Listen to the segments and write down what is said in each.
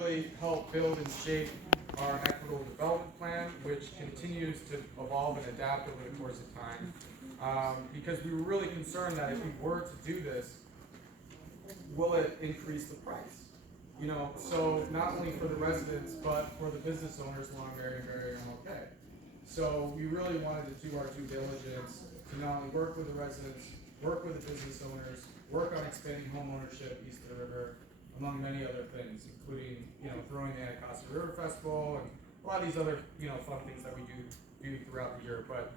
really help build and shape our equitable development plan, which continues to evolve and adapt over the course of time. Because we were really concerned that if we were to do this, will it increase the price? You know, so not only for the residents, but for the business owners along Mary and MLK. So we really wanted to do our due diligence to not only work with the residents, work with the business owners, work on expanding home ownership east of the river, among many other things, including, you know, throwing the Anacostia River Festival and a lot of these other, you know, fun things that we do throughout the year. But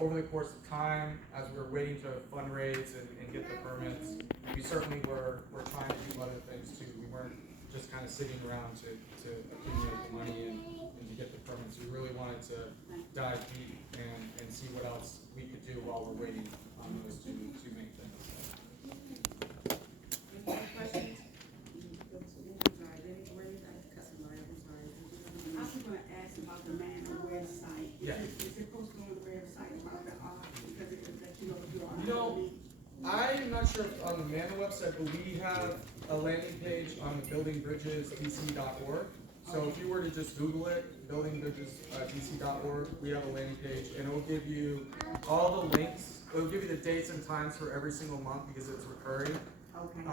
over the course of time, as we were waiting to fundraise and get the permits, we certainly were trying to do other things too. We weren't just kind of sitting around to accumulate the money and to get the permits. We really wanted to dive deep and see what else we could do while we're waiting on those two main things. Any other questions? I was gonna ask about the Manor website. Yeah. Is it posted on the website about the art, because it would let you know if you are. You know, I'm not sure if on the MANA website, but we have a landing page on the buildingbridgesdc.org. So if you were to just Google it, buildingbridgesdc.org, we have a landing page, and it will give you all the links. It will give you the dates and times for every single month because it's recurring. Okay.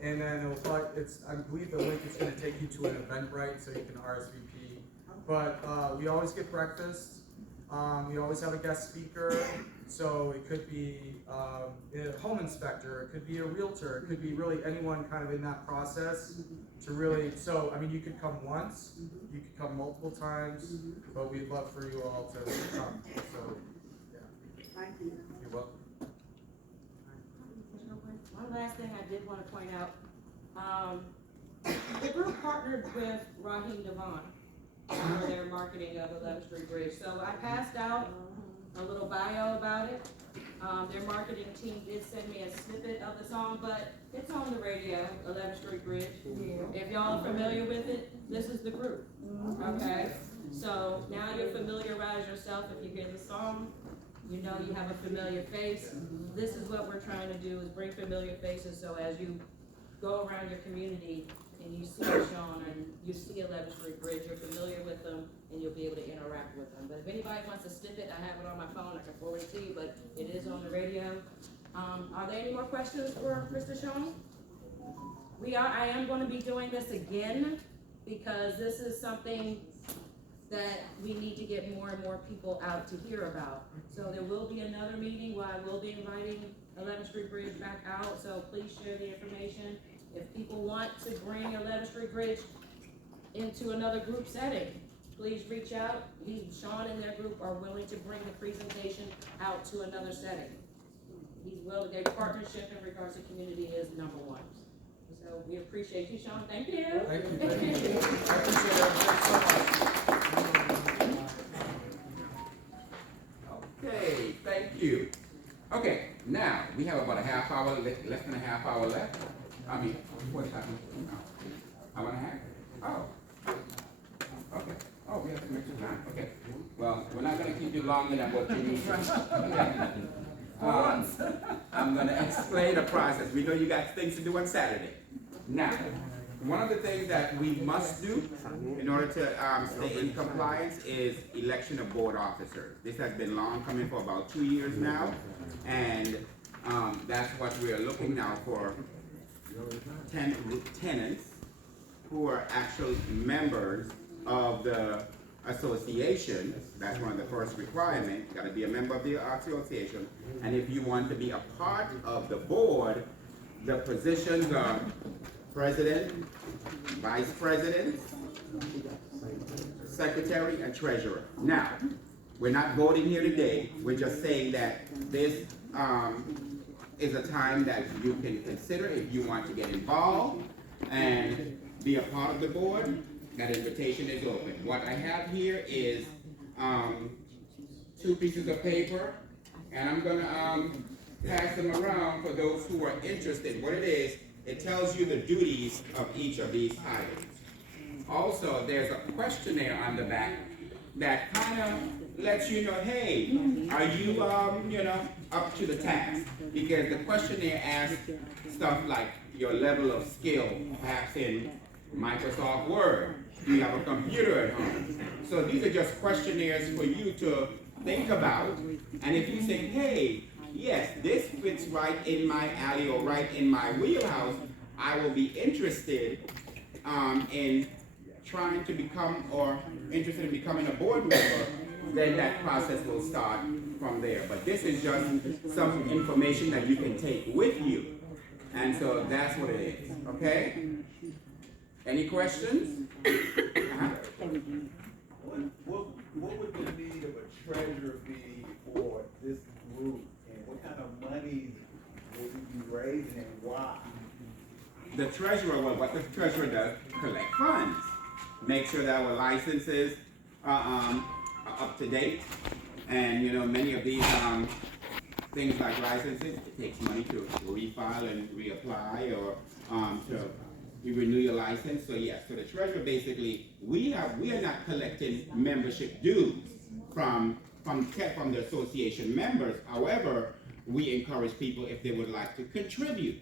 And then it'll probably, I believe the link is going to take you to an Eventbrite so you can RSVP. But we always get breakfast. We always have a guest speaker. So it could be a home inspector, it could be a realtor, it could be really anyone kind of in that process to really, so I mean, you could come once, you could come multiple times, but we'd love for you all to come. So, yeah. Thank you. You're welcome. One last thing I did want to point out, the group partnered with Raheem Devon for their marketing of 11th Street Bridge. So I passed out a little bio about it. Their marketing team did send me a snippet of the song, but it's on the radio, 11th Street Bridge. If y'all are familiar with it, this is the group, okay? So now you familiarize yourself. If you hear the song, you know you have a familiar face. This is what we're trying to do, is bring familiar faces, so as you go around your community and you see Sean and you see 11th Street Bridge, you're familiar with them and you'll be able to interact with them. But if anybody wants a snippet, I have it on my phone, I can forward it to you, but it is on the radio. Are there any more questions for Mr. Sean? I am going to be doing this again because this is something that we need to get more and more people out to hear about. So there will be another meeting where I will be inviting 11th Street Bridge back out, so please share the information. If people want to bring 11th Street Bridge into another group setting, please reach out. Sean and their group are willing to bring the presentation out to another setting. He's willing, their partnership in regards to community is number one. So we appreciate you, Sean. Thank you. Thank you. I appreciate it so much. Okay, thank you. Okay, now we have about a half hour, less than a half hour left. I mean, what's happening? Hour and a half? Oh. Okay. Oh, we have some extra time. Okay. Well, we're not going to keep you longer than what you need. I'm going to explain the process. We know you got things to do on Saturday. Now, one of the things that we must do in order to stay in compliance is election of board officers. This has been long coming for about 2 years now, and that's what we are looking now for. Tenants who are actual members of the association. That's one of the first requirements. Got to be a member of the association. And if you want to be a part of the board, the positions are president, vice president, secretary, and treasurer. Now, we're not voting here today. We're just saying that this is a time that you can consider if you want to get involved and be a part of the board. That invitation is open. What I have here is 2 pieces of paper, and I'm going to pass them around for those who are interested. What it is, it tells you the duties of each of these items. Also, there's a questionnaire on the back that kind of lets you know, hey, are you, up to the task? Because the questionnaire asks stuff like your level of skill, perhaps in Microsoft Word? Do you have a computer at home? So these are just questionnaires for you to think about. And if you say, hey, yes, this fits right in my alley or right in my wheelhouse, I will be interested in trying to become or interested in becoming a board member, then that process will start from there. But this is just some information that you can take with you. And so that's what it is, okay? Any questions? What would the need of a treasurer be for this group? And what kind of money will we be raising and why? The treasurer, well, what the treasurer does, collect funds. Make sure that our licenses are up to date. And, you know, many of these things like licenses, it takes money to refile and reapply or to renew your license. So yes, so the treasurer basically, we are not collecting membership dues from the association members. However, we encourage people if they would like to contribute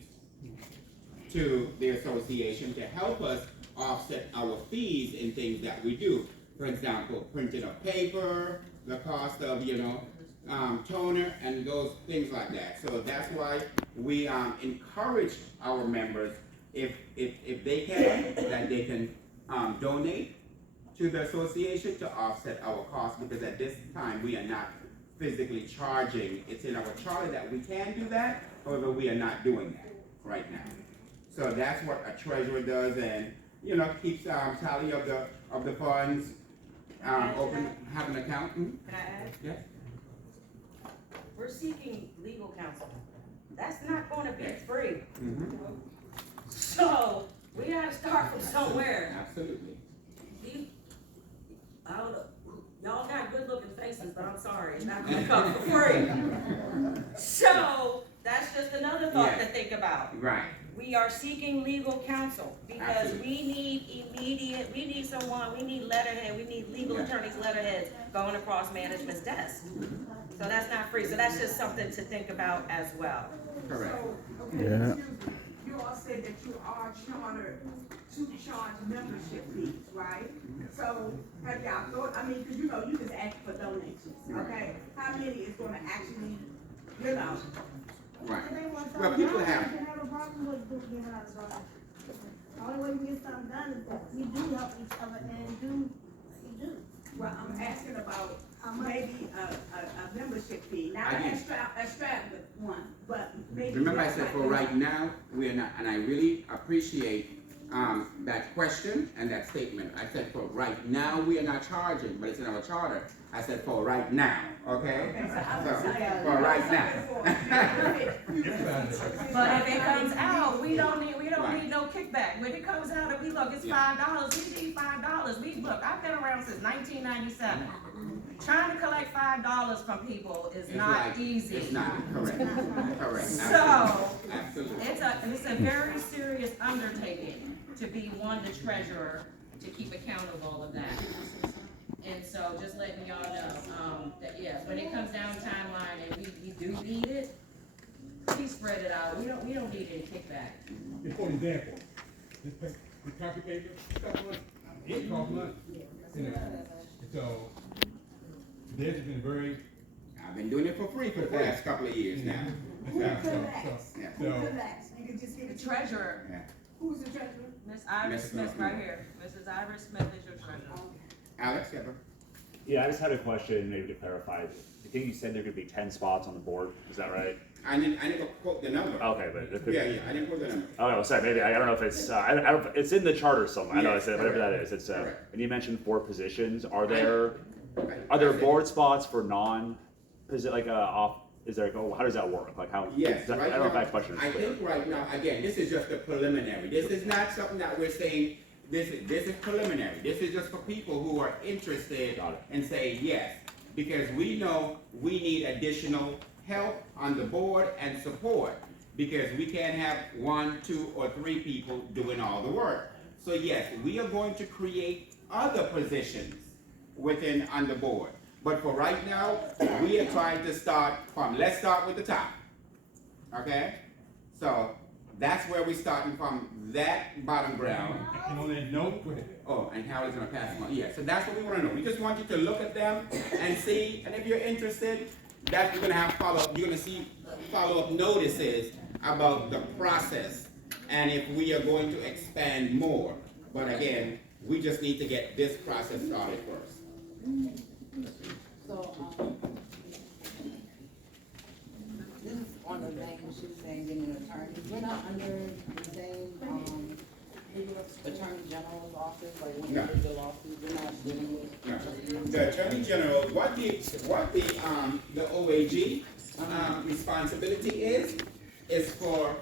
to the association to help us offset our fees in things that we do. For example, printing of paper, the cost of, you know, toner and those things like that. So that's why we encourage our members, if they can, that they can donate to the association to offset our costs, because at this time we are not physically charging. It's in our charter that we can do that, however we are not doing that right now. So that's what a treasurer does, and you know, keeps tally of the funds, open, have an account. Can I add? Yes. We're seeking legal counsel. That's not gonna be free. Mm-hmm. So, we gotta start from somewhere. Absolutely. I don't know, y'all got good looking faces, but I'm sorry, it's not gonna come for free. So, that's just another thought to think about. Right. We are seeking legal counsel because Absolutely. we need letterhead, we need legal attorneys' letterheads going across management's desk. So that's not free, so that's just something to think about as well. Correct. So, okay, excuse me. You all said that you are chartered to charge membership fees, right? So, have y'all thought, I mean, cause you know, you just ask for donations, okay? How many is gonna actually, you know? Right. If they want Well, something people done, have. they have a problem with giving out a donation. The only way we get something done is that we do help each other and do. Well, I'm asking about How much? maybe a membership fee, not I an get- extravagant one, but maybe. Remember I just said like for a- right now, we are not, and I really appreciate that question and that statement. I said for right now, we are not charging, but it's in our charter. I said for right now, okay? Okay, so I So, was saying- for right now. But if it comes out, we don't Right. need no kickback. When it comes out and we look, it's Yeah. $5, we need $5. I've been around since 1997. Trying to collect $5 from people is It's not like- easy. It's not, correct, correct. So, Absolutely. it's a very serious undertaking to be the treasurer, to keep account of all of that. And so just letting y'all know, that yes, when it comes down timeline and we do need it, please spread it out. We don't need any kickback. Just for example, this copy paper, it costs money. You know, so, this has been very, I've been doing it for free for the past couple of years now. Who's Yeah. the relax? Yeah. Who's So- relax? You can just give The it to. treasurer, Yeah. Who's the treasurer? Miss Iris Mrs. Smith, Smith. right here. Mrs. Iris Smith is your treasurer. Alex, Deborah? Yeah, I just had a question, maybe to clarify. I think you said there could be 10 spots on the board, is that right? I never quote the number. Okay, but there could Yeah, I didn't quote the number. Okay, well, sorry, maybe, I don't know if it's, I don't, it's in the charter somewhere, I know, Yes, it's, whatever that correct. is, it's, Correct. and you mentioned 4 positions, are there I said- board spots for off, is there, how does that work, like how? Yes, I right don't know if now, that question is I clear. think right now, again, this is just a preliminary. This is not something that we're saying, this is preliminary. This is just for people who are interested Got it. and say yes. Because we know we need additional help on the board and support. Because we can't have 1, 2, or 3 people doing all the work. So yes, we are going to create other positions on the board. But for right now, we are trying to let's start with the top. Okay? So that's where we're starting from, that bottom ground. And on that note, go ahead. Oh, and Harold's gonna pass them on. Yeah, so that's what we wanna know. We just want you to look at them and see, and if you're interested, that you're gonna have follow-up, you're gonna see follow-up notices about the process, and if we are going to expand more. But again, we just need to get this process started first. So, this is on the vein, she was saying getting an attorney, we're not under the same, Attorney General's office, like when No. you did the lawsuit, we're not dealing with. No. The Attorney General, what the OAG, responsibility is for,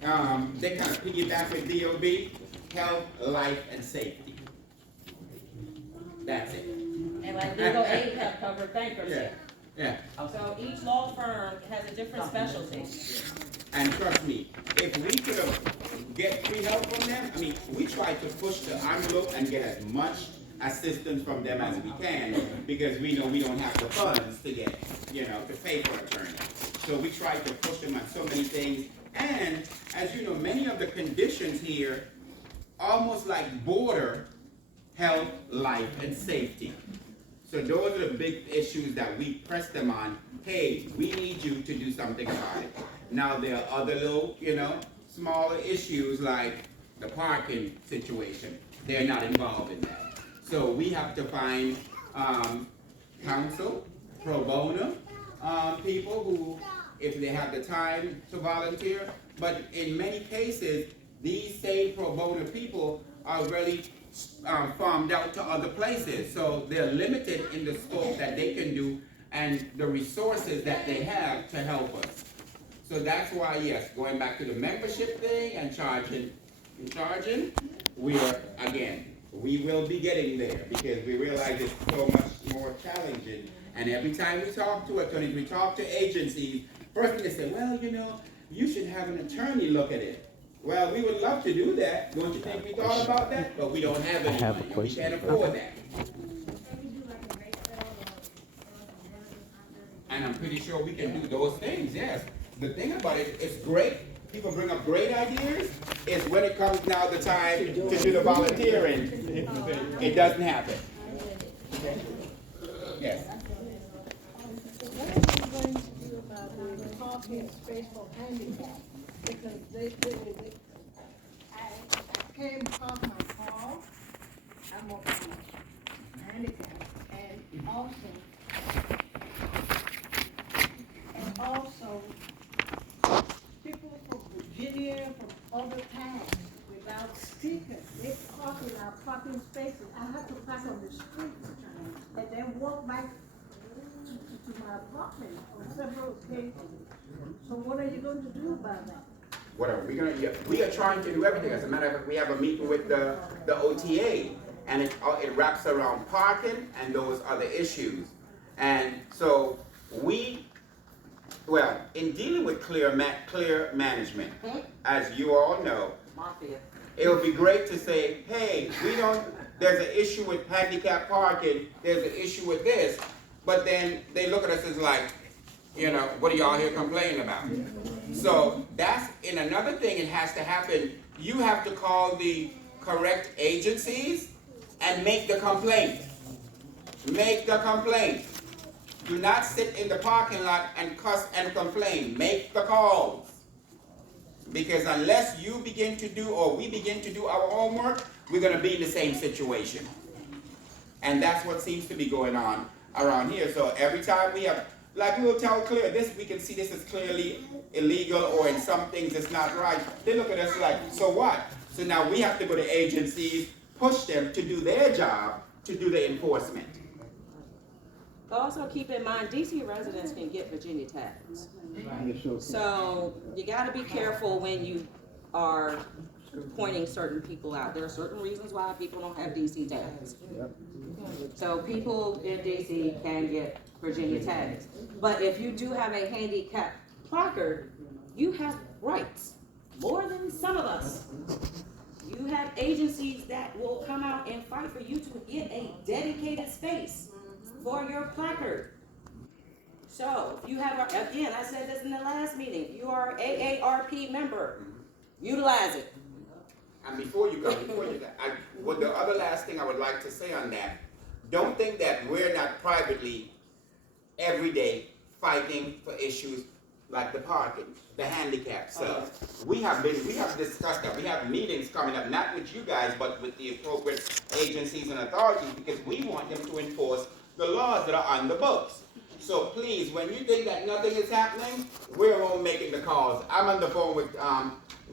they kind of piggyback with DOB, health, life, and safety. That's it. And like legal aid have covered bankruptcy. Yeah. So each law firm has a different specialty. And trust me, if we could get free help from them, I mean, we try to push the envelope and get as much assistance from them as we can, because we know we don't have the funds to get, to pay for an attorney. So we try to push them on so many things, and as you know, many of the conditions here almost like border health, life, and safety. So those are the big issues that we press them on. Hey, we need you to do something about it. Now there are other little, smaller issues like the parking situation. They're not involved in that. So we have to find counsel, pro bono, people who, if they have the time to volunteer. But in many cases, these same pro bono people are really farmed out to other places. So they're limited in the scope that they can do and the resources that they have to help us. So that's why, yes, going back to the membership thing and charging, we will be getting there, because we realize it's so much more challenging. And every time we talk to attorneys, we talk to agencies, first thing they say, well, you should have an attorney look at it. Well, we would love to do that. Don't you think we thought about that? But we don't have any money, and we can't afford that. And I'm pretty sure we can do those things, yes. The thing about it, it's great. People bring up great ideas. It's when it comes now the time to do the volunteering, it doesn't happen. Yes. What are you going to do about the parking space for handicapped? Because I came park my car, I'm a handicap, and also, people from Virginia, from other towns, without stickers, they park in our parking spaces. I have to park on the street and then walk back to my apartment on several occasions. So what are you going to do about that? Whatever, we are trying to do everything. As a matter of fact, we have a meeting with the OTA, and it wraps around parking and those other issues. And so in dealing with clear management, as you all know, it would be great to say, hey, there's an issue with handicap parking, there's an issue with this, but then they look at us as like, what are y'all here complaining about? So that's, in another thing, it has to happen, you have to call the correct agencies and make the complaint. Make the complaint. Do not sit in the parking lot and cuss and complain. Make the calls. Because unless you begin to do, or we begin to do our homework, we're going to be in the same situation. And that's what seems to be going on around here. So every time we have, like we will tell Clear, we can see this is clearly illegal, or in some things it's not right. They look at us like, so what? So now we have to go to agencies, push them to do their job, to do the enforcement. But also keep in mind, DC residents can get Virginia tags. So you gotta be careful when you are pointing certain people out. There are certain reasons why people don't have DC tags. So people in DC can get Virginia tags. But if you do have a handicap placard, you have rights, more than some of us. You have agencies that will come out and fight for you to get a dedicated space for your placard. So, if you have, again, I said this in the last meeting, if you are a AARP member, utilize it. And before you go, what the other last thing I would like to say on that, don't think that we're not privately every day fighting for issues like the parking, the handicap stuff. We have discussed that. We have meetings coming up, not with you guys, but with the appropriate agencies and authorities, because we want them to enforce the laws that are on the books. So please, when you think that nothing is happening, we're all making the calls. I'm on the phone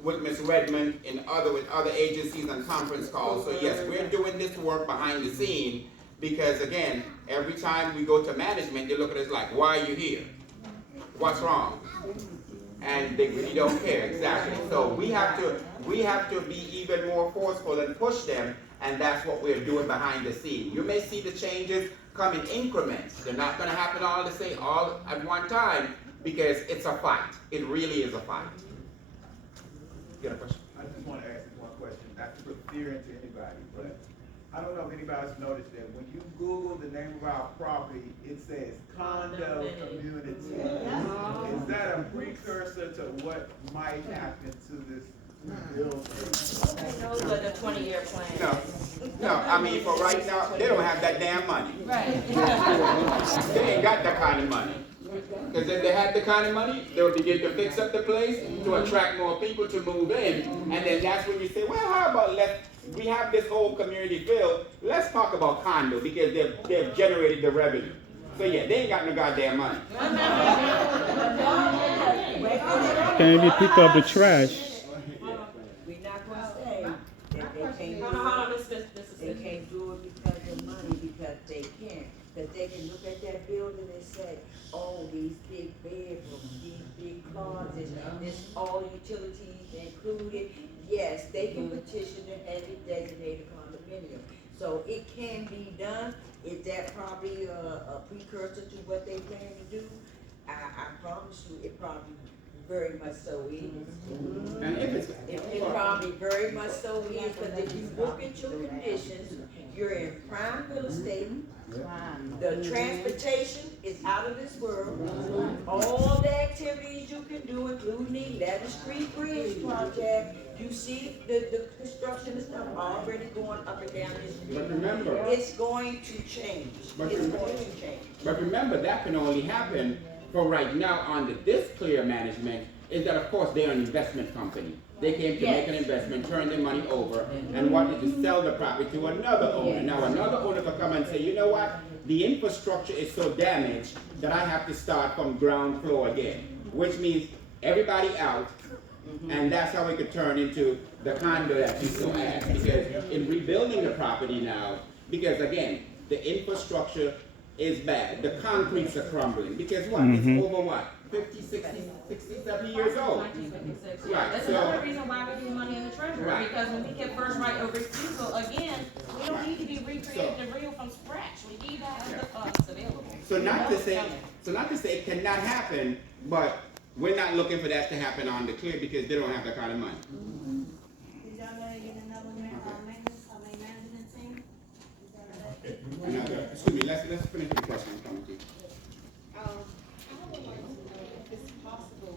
with Ms. Redmond and with other agencies on conference calls. So yes, we're doing this work behind the scene, because again, every time we go to management, they look at us like, why are you here? What's wrong? And they really don't care, exactly. So we have to be even more forceful and push them, and that's what we're doing behind the scene. You may see the changes come in increments. They're not gonna happen all at one time, because it's a fight. It really is a fight. You got a question? I just want to ask you one question, not to put fear into anybody, but I don't know if anybody's noticed that when you Google the name of our property, it says condo community. Is that a precursor to what might happen to this building? Those are the 20-year plan. No, I mean, for right now, they don't have that damn money. Right. They ain't got that kind of money. Because if they had the kind of money, they would begin to fix up the place to attract more people to move in. And then that's when you say, well, how about we have this whole community filled, let's talk about condo, because they've generated the revenue. So yeah, they ain't got no goddamn money. Can you pick up the trash? We're not gonna say that they Hold on, they can't do it because of money, because they can't. Because they can look at that building and say, oh, these big bedrooms, these big closets, this all utilities included. Yes, they can petition to have it designated condominium. So it can be done. Is that probably a precursor to what they plan to do? I promise you, it probably very much so is. And if it's, It probably very much so is, because if you look at your conditions, you're in prime real estate. The transportation is out of this world. All the activities you can do, including the 11th Street Bridge project, you see the construction and stuff already going up and down this street. but remember, It's going to change. It's going to change. But remember, that can only happen for right now under this clear management, is that of course they're an investment company. They came to make an investment, turn their money over, and wanted to sell the property to another owner. Now another owner will come and say, you know what? The infrastructure is so damaged that I have to start from ground floor again, which means everybody out, and that's how it could turn into the condo that you so asked. Because in rebuilding the property now, because again, the infrastructure is bad. The concretes are crumbling. Because what? It's over what? 50, 60, 70 years old. 1956. Right, That's so- another reason why we do money in the treasury, Right. because when we get first right of refusal, again, we don't need to be recreating the reel from scratch. We need to have the funds available. So not to say it cannot happen, but we're not looking for that to happen on the clear, because they don't have that kind of money. Did y'all know you get another management team? Excuse me, let's finish the question. I'm coming to you. I would like to know if it's possible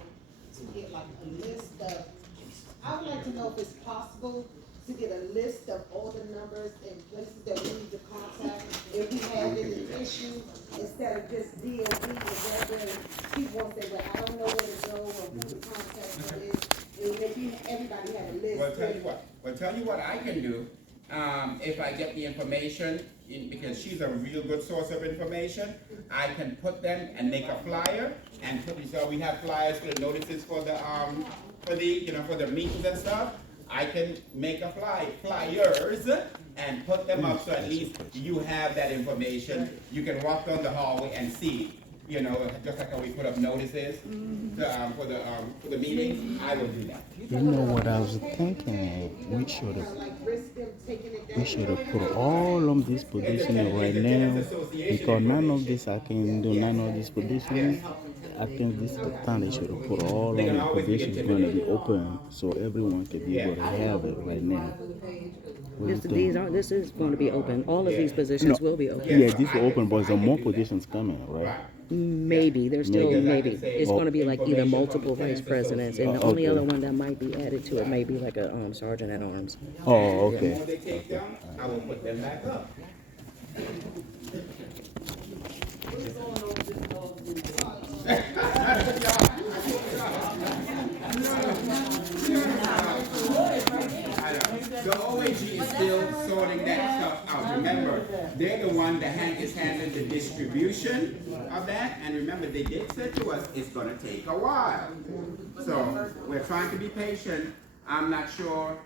to get like a list of, I would like to know if it's possible to get a list of all the numbers and places that we need to contact if we have any issues, instead of just DOB or whatever, people won't say, well, I don't know where to go or who to contact for this. And if everybody had a list. Well, tell you what I can do. If I get the information, because she's a real good source of information, I can put them and make a flyer and put these. So we have flyers for the notices for the meetings and stuff. I can make a flyers and put them up, so at least you have that information. You can walk down the hallway and see. Just like how we put up notices for the meetings, I will do that. You know what I was thinking? We should have put all of these positions right now, because none of this I can do, none of these positions. I think this time they should have put all of the positions going to be open, so everyone can be able to have it right now. This is going to be open. All of these positions will be open. Yeah, this will open, but there's more positions coming, right? Maybe, there's still Because I maybe. can say It's gonna be like either information from multiple the vice tenants presidents, and the association. only Okay. other one that might be added to it may be like a sergeant at arms. Oh, The okay. more they take down, I will put them back up. The OAG is still sorting that stuff out. Remember, they're the one that is handling the distribution of that. And remember, they did say to us, it's gonna take a while. So we're trying to be patient. I'm not sure,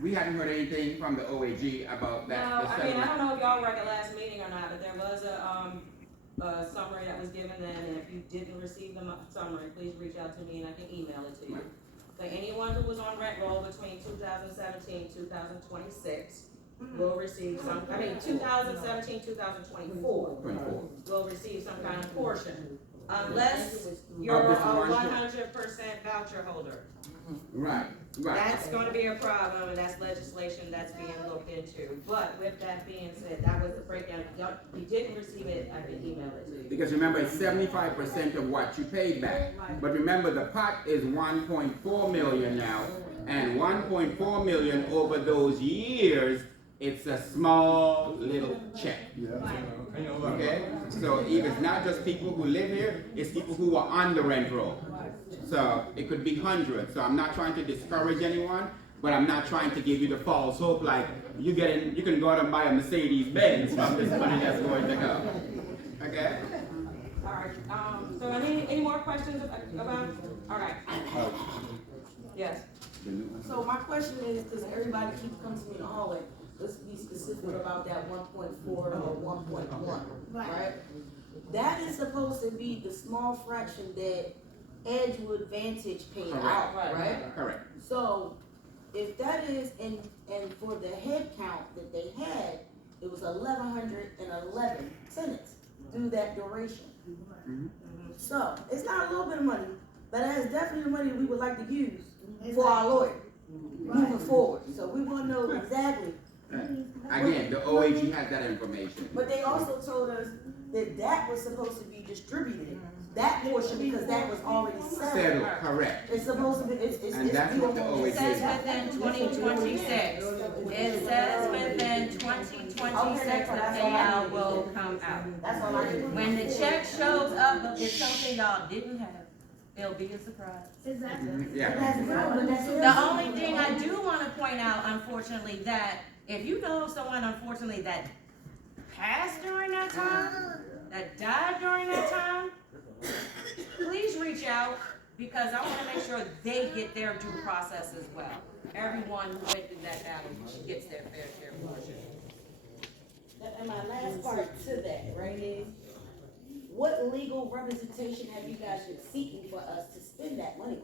we hadn't heard anything from the OAG about that. No, Oh, I mean, I don't know if y'all were at the last meeting or not, but there was a summary that was given then, and if you didn't receive the summary, please reach out to me and I can email it to you. So anyone who was on rent roll between 2017, 2026 will receive some, 2017, 2024 will receive some kind of portion. Unless you're a 100% voucher holder. Right. That's gonna be a problem, and that's legislation that's being looked into. But with that being said, that was the breakdown. If you didn't receive it, I can email it to you. Because remember, it's 75% of what you paid back. But remember, the pot is 1.4 million now, and 1.4 million over those years, it's a small little check. Okay? So it's not just people who live here, it's people who are on the rent roll. So it could be hundreds. So I'm not trying to discourage anyone, but I'm not trying to give you the false hope like you can go out and buy a Mercedes Benz from this money that's going to go. Okay? All right, so any more questions about, all right. Yes. So my question is, because everybody keeps coming to me in the hallway, let's be specific about that 1.4 or 1.1, right? That is supposed to be the small fraction that Edgewood Vantage paid out, right? Correct. So if that is, and for the head count that they had, it was 1,111 tenants through that duration. So it's not a little bit of money, but it is definitely money we would like to use for our lawyer moving forward. So we want to know exactly. Again, the OAG has that information. But they also told us that that was supposed to be distributed, that portion, because that was already settled. Correct. It's supposed to be, And that's what the OAG It says within 2026. It says within 2026 the payout will come out. That's all I need. When the check shows up, if it's something y'all didn't have, it'll be a surprise. Yeah. The only thing I do want to point out, unfortunately, that if you know someone, unfortunately, that passed during that time, that died during that time, please reach out, because I want to make sure they get their due process as well. Everyone who went through that battle gets their fair share portion. And my last part to that, right, is what legal representation have you guys been seeking for us to spend that money on?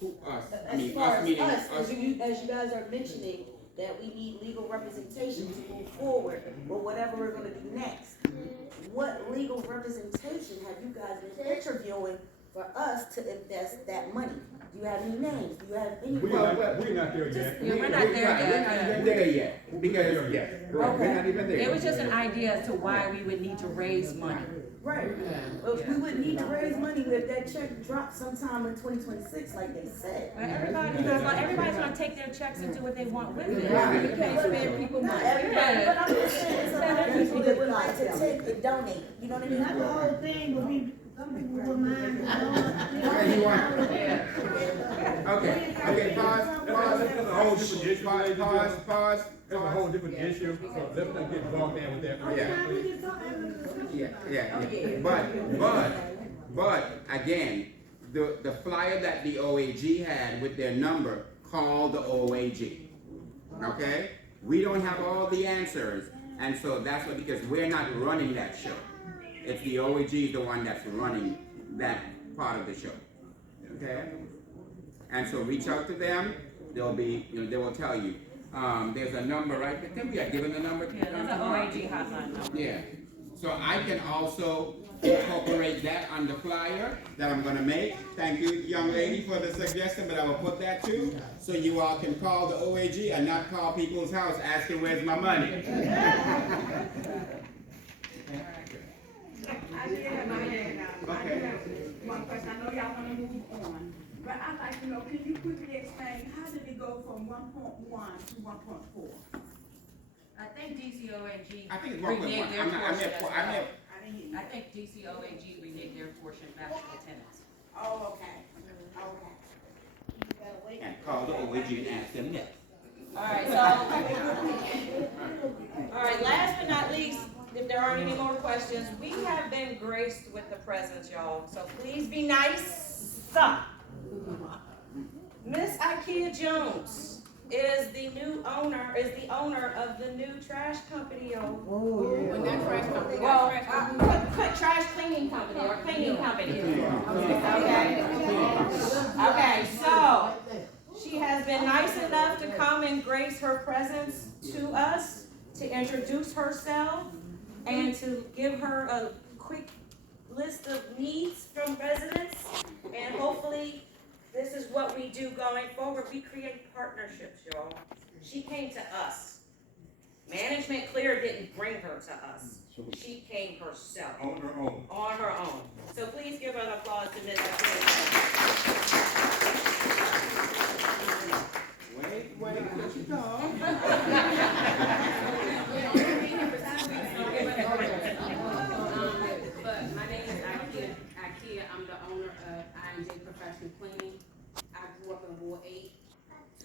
Who, us? I As mean, far us as meaning us, us. as you guys are mentioning that we need legal representation to move forward with whatever we're gonna do next. What legal representation have you guys been interviewing for us to invest that money? Do you have any names? Do you have any? We're not there yet. Yeah, we're not there We're not even there yet. Because, yes, we're not even there. It was just an idea as to why we would need to raise money. Right, but we would need to raise money if that check drops sometime in 2026, like they said. Everybody's gonna take their checks and do what they want with it. Right. You can't spend people Not money. everybody, but I'm just saying, there's a lot of people that would like to take and donate, you know what I mean? Not the whole thing, but we, some people will mind. Okay, you want- Okay, pause. That's a whole different issue, so let's not get bogged down with that. But again, the flyer that the OAG had with their number, call the OAG. Okay? We don't have all the answers, and so that's what, because we're not running that show. It's the OAG, the one that's running that part of the show. Okay? And so reach out to them, they'll be, they will tell you. There's a number, right? I think we had given the number. Yeah, there's an OAG hotline number. Yeah. So I can also incorporate that on the flyer that I'm gonna make. Thank you, young lady, for the suggestion, but I will put that too. So you all can call the OAG and not call people's house asking where's my money. I did have my hand out. I do have one question. I know y'all wanna move on, but I'd like to know, can you quickly explain, how did it go from 1.1 to 1.4? I think DCOAG I think it's reneged 1.1. their I'm not, portion as I well. meant, I didn't hear you. I think DCOAG reneged their portion back to the tenants. Oh, okay, okay. and call the OAG and ask them that. Alright, alright, last but not least, if there aren't any more questions, we have been graced with the presents, y'all, so please be nice. Miss Ikea Jones is the owner of the new trash company, y'all. When that trash company, Well, put trash cleaning company or cleaning company. Okay, so she has been nice enough to come and grace her presence to us, to introduce herself, and to give her a quick list of needs from residents. And hopefully, this is what we do going forward. We create partnerships, y'all. She came to us. Management Clear didn't bring her to us. She came herself. On her own. On her own. So please give an applause to Ms. Ikea. Wait, what you talking? But my name is Ikea. I'm the owner of I&J Professional Cleaning. I grew up in Ward 8,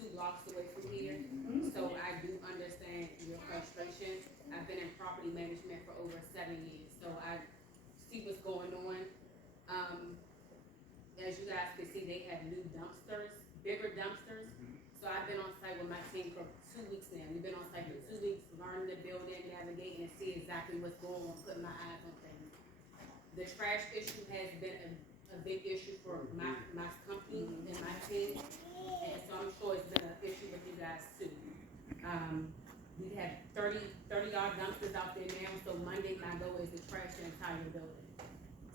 2 blocks away from here. So I do understand your frustration. I've been in property management for over 7 years, so I see what's going on. As you guys can see, they have new dumpsters, bigger dumpsters. So I've been on site with my team for 2 weeks now. We've been on site for 2 weeks, learning the building, navigating, and see exactly what's going on, putting my eyes on things. The trash issue has been a big issue for my company and my team, and so I'm sure it's been an issue with you guys too. We have 30 odd dumpsters out there now, so Monday my goal is to trash the entire building.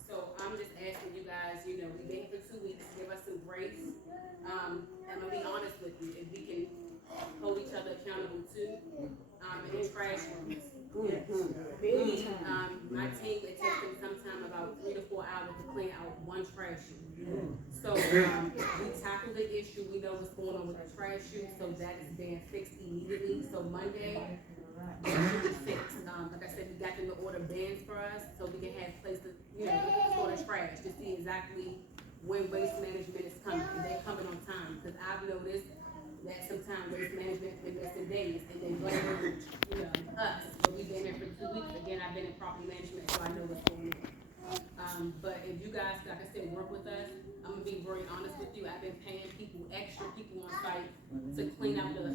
So I'm just asking you guys, we've been here for 2 weeks, give us some grace. And I'm gonna be honest with you, if we can hold each other accountable too, in the trash rooms. My team, it takes them sometime about 3 to 4 hours to clean out one trash chute. So, we tackled the issue, we know what's going on with the trash chute, so that is being fixed immediately. So Monday, that should be fixed. Like I said, we got them to order bins for us, so we can have places, store the trash to see exactly when waste management is coming, and they're coming on time. Because I've noticed that sometimes waste management been missing days, and they blame us. But we've been here for 2 weeks. Again, I've been in property management, so I know what's going on. But if you guys, like I said, work with us, I'm gonna be very honest with you. I've been paying extra people on site to clean out the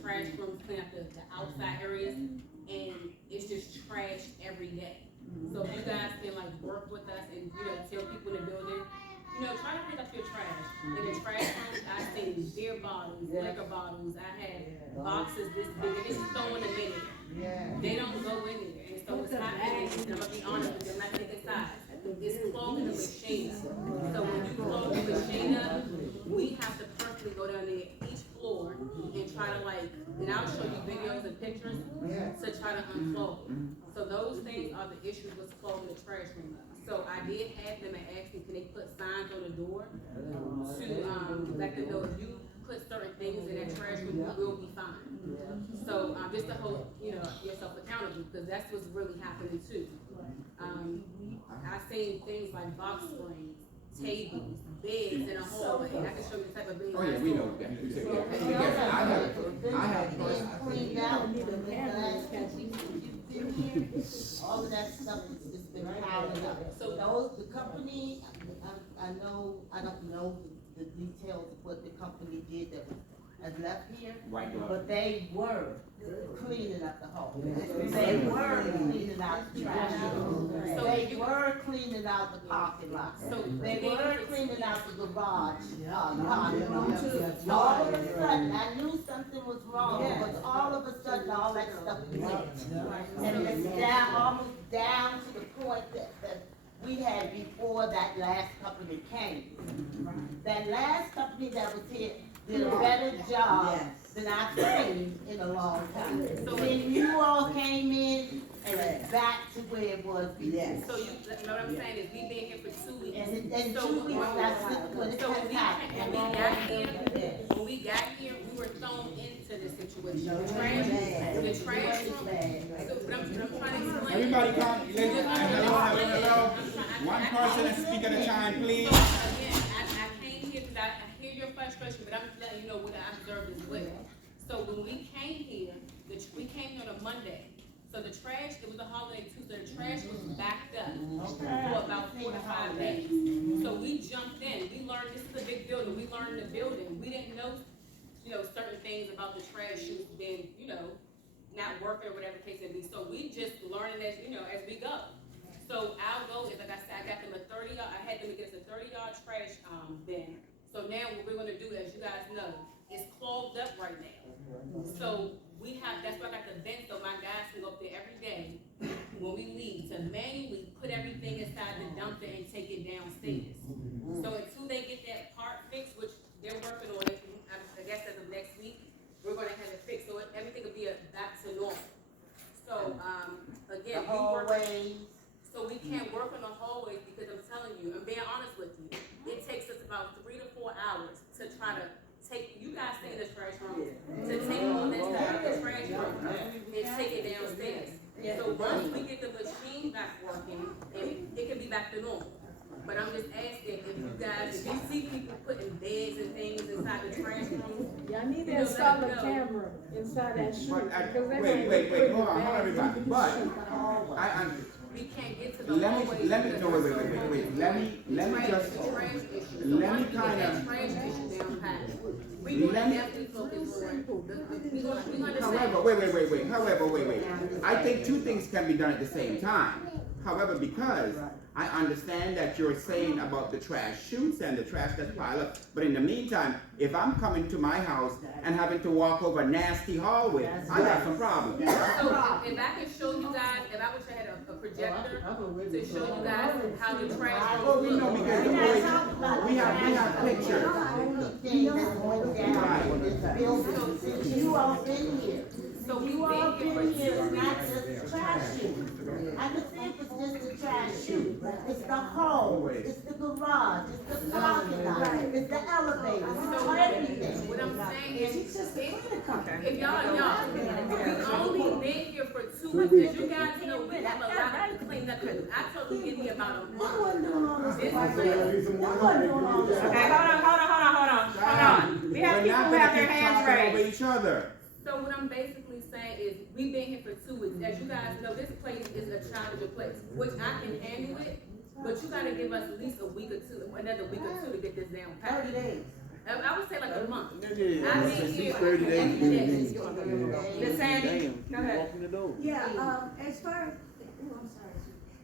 trash rooms, clean out the outside areas, and it's just trash every day. So if you guys can work with us and tell people in the building, try to pick up your trash. In the trash rooms, I've seen beer bottles, liquor bottles. I had boxes this big, and it's throwing them in there. They don't go in there, and so it's happening. And I'm gonna be honest with you, I'm not taking sides. It's clogging the machine up. So when you clog the machine up, we have to personally go down there each floor and try to and I'll show you videos and pictures to try to unclog it. So those things are the issues with clogging the trash room up. So I did have them and ask them, can they put signs on the door to let them know if you put certain things in that trash room, you will be fined. So just to hold yourself accountable, because that's what's really happening too. I've seen things like box springs, tables, beds in a hallway, and I can show you the type of beds. Oh yeah, we know that. Because I have cleaned out the last couple weeks you've been here. All of that stuff has just been piling up. So the company, I know, I don't know the details of what the company did that has left here. Right. But they were cleaning up the hall. They were cleaning out the trash. They were cleaning out the parking lot. They were cleaning out the garage. All of a sudden, I knew something was wrong, because all of a sudden, all that stuff went. And it's down, almost down to the point that we had before that last company came. That last company that was here did a better job than I've seen in a long time. Then you all came in and it's back to where it was before. So you know what I'm saying is we been here for 2 weeks. And So 2 weeks, that's when it So has happened. when we got here, we were thrown into this situation. The trash room. So what I'm trying to explain. Everybody come, hello. One person speak at a time, please. So again, I came here because I hear your frustration, but I'm just letting you know what I observed as well. So when we came here, we came here on a Monday. So the trash, it was a holiday too, so the trash was backed up for about 4 to 5 days. So we jumped in, we learned, this is a big building, we learned the building. We didn't know, certain things about the trash chutes being, not working or whatever the case may be. So we just learning as we go. So our goal is, like I said, I got them a 30-yard, I had them get us a 30-yard trash bin. So now what we're gonna do, as you guys know, it's clogged up right now. So that's why I got the vent, so my guys can go up there every day when we leave to manually put everything inside the dumpster and take it downstairs. So until they get that part fixed, which they're working on it, I guess as of next week, we're gonna have it fixed, so everything will be back to normal. So, again, so we can't work on the hallways because I'm telling you, I'm being honest with you, it takes us about 3 to 4 hours to try to take, you guys stay in the trash room, to take all this out of the trash room and take it downstairs. So once we get the machine back working, it can be back to normal. But I'm just asking if you guys, if you see people putting beds and things inside the trash room. Y'all need to install a camera inside that chute. Wait, hold on, everybody, but, We can't get to the hallway. let me kind of. We gonna definitely focus on, we gonna However, wait. I think two things can be done at the same time. However, because I understand that you're saying about the trash chutes and the trash that's piled up, but in the meantime, if I'm coming to my house and having to walk over a nasty hallway, I got some problems. So if I can show you guys, if I wish I had a projector to show you guys how the trash Well, room we know looks. because we have pictures. You all been here. So we've You all been been here here, for 2 not weeks. just the trash chute. I can see if it's just the trash chute. It's the hall, it's the garage, it's the parking lot, it's the elevator, it's everything. What I'm saying is, She's just a cleaner company. if y'all, we only been here for 2 weeks, as you guys know, we have a lot to clean up. I told you, give me about a No month. one doing all this. This No is one doing all this. Okay, hold on. We have people who have their hands raised. Over each other. So what I'm basically saying is, we've been here for 2 weeks. As you guys know, this place is a challenging place, which I can handle it, but you gotta give us at least a week or two, another week or two to get this down pat. 30 days. I would say like a month. I've Yeah, been here 30 days. every day. Miss Sandy, go ahead. Walk in the door. Yeah, as far as, I'm sorry,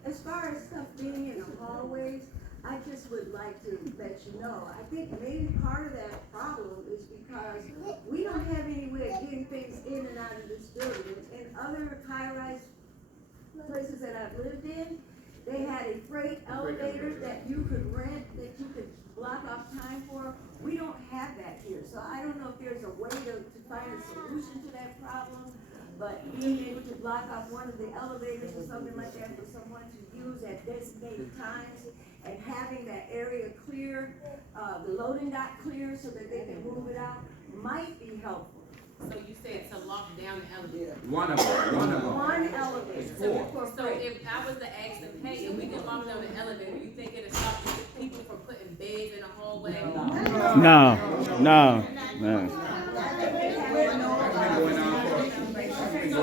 as far as stuff being in the hallways, I just would like to let you know, I think maybe part of that problem is because we don't have any way of getting things in and out of this building. In other high-rise places that I've lived in, they had a freight elevator that you could rent, that you could block off time for. We don't have that here, so I don't know if there's a way to find a solution to that problem. But being able to block off one of the elevators or something like that for someone to use at designated times and having that area clear, the loading dock clear so that they can move it out might be helpful. So you said to lock down the elevator. One of them. One elevator. So if I was to ask them, hey, if we can lock down the elevator, you think it'll stop people from putting beds in the hallway? No. So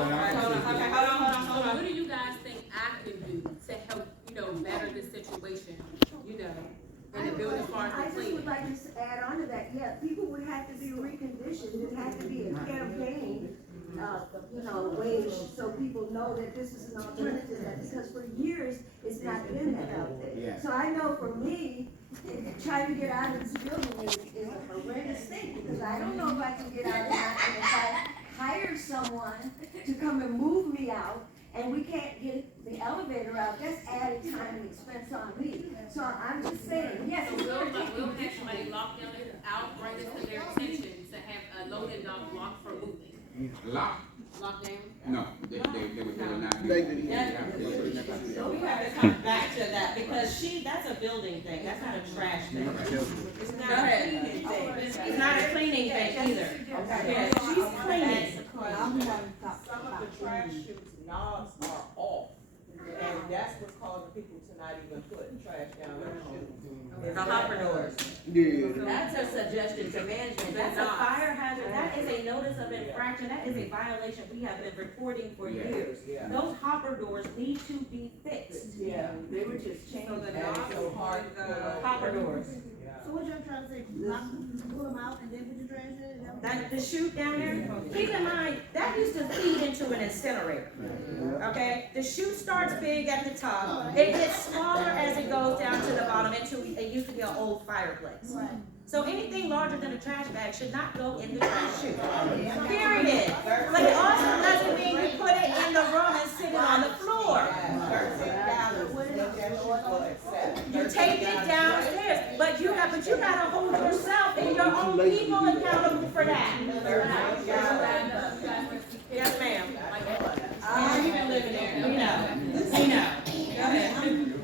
what do you guys think I can do to help, better this situation, in the building as far as I the just would cleaning? like to add on to that, yeah, people would have to be reconditioned, it'd have to be a campaign, wage, so people know that this is an alternative, because for years, it's not been that out there. Yeah. So I know for me, trying to get out of this building is a horrendous thing, because I don't know if I can get out of that, and if I hire someone to come and move me out, and we can't get the elevator out, that's added time and expense on me. So I'm just saying, yes. So we'll have somebody lock down the, I'll bring this to their attention to have a loading dock blocked for moving. Lock. locked down? No, they will not be. So we have to come back to that, because that's a building thing, that's not a trash thing. It's not a cleaning thing. It's not a cleaning thing either. Yeah, she's cleaning. Some of the trash chutes knobs are off, and that's what's causing people to not even put trash down their chute. The hopper doors. That's a suggestion to management. That's a fire hazard, that is a notice of infraction, that is a violation we have been reporting for years. Those hopper doors need to be fixed. Yeah, they were just changing. So the that knobs so hard. the hopper doors. So what y'all trying to say, pull them out and then put your trash in? That, the chute down there, keep in mind, that used to feed into an incinerator. Okay, the chute starts big at the top, it gets smaller as it goes down to the bottom into, it used to be an old fireplace. So anything larger than a trash bag should not go in the trash chute, period. But it also doesn't mean you put it in the room and sit it on the floor. You take it downstairs, but you gotta hold yourself and your own people accountable for that. Yes, ma'am. You've been living there, we know. Go ahead.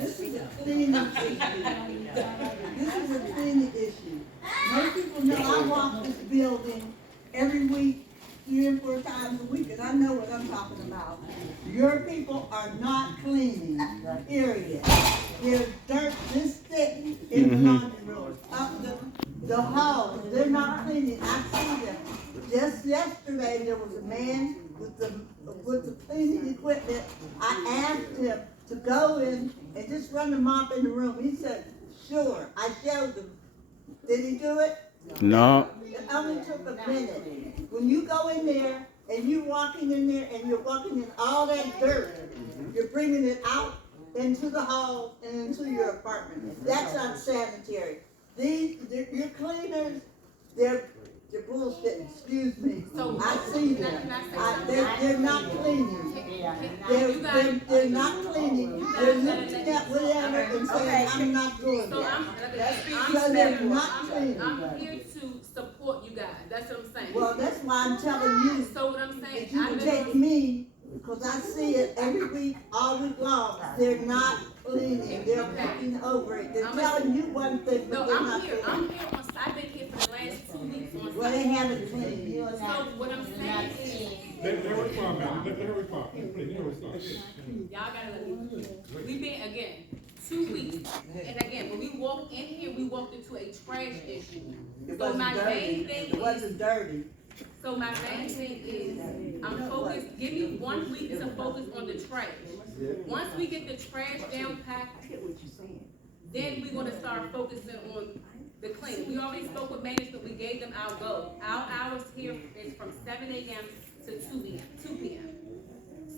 This is a cleaning issue. This is a cleaning issue. Most people know I walk this building every week, 3 or 4 times a week, and I know what I'm talking about. Your people are not cleaning, period. There's dirt this thick in the laundry room, up the halls, they're not cleaning, I see them. Just yesterday, there was a man with the cleaning equipment. I asked him to go in and just run the mop in the room. He said, sure. I showed him. Did he do it? No. It only took a minute. When you go in there and you're walking in there and you're walking in all that dirt, you're bringing it out into the hall and into your apartment. That's unsanitary. Your cleaners, they're bullshit, excuse me. So, I see them. They're not cleaning. They're not cleaning. They're looking at whatever and saying, I'm not doing So that. I'm So they're not cleaning. I'm here to support you guys, that's what I'm saying. Well, that's why I'm telling you, So what I'm saying, that you can take me, because I see it every week, all week long. They're not cleaning. They're looking over it. They're telling you one thing, but No, they're not I'm here cleaning. on, I've been here for the last 2 weeks on Well, they haven't cleaned. So what I'm saying is, Let her respond, man. Let her respond. Please, let her respond. y'all gotta let me, we've been, again, 2 weeks, and again, when we walked in here, we walked into a trash issue. It So my wasn't main dirty. thing It wasn't dirty. So my main thing is, I'm focused, give me 1 week to focus on the trash. Once we get the trash down packed, then we're gonna start focusing on the cleaning. We already spoke with management, we gave them our goal. Our hours here is from 7 a.m. to 2 p.m.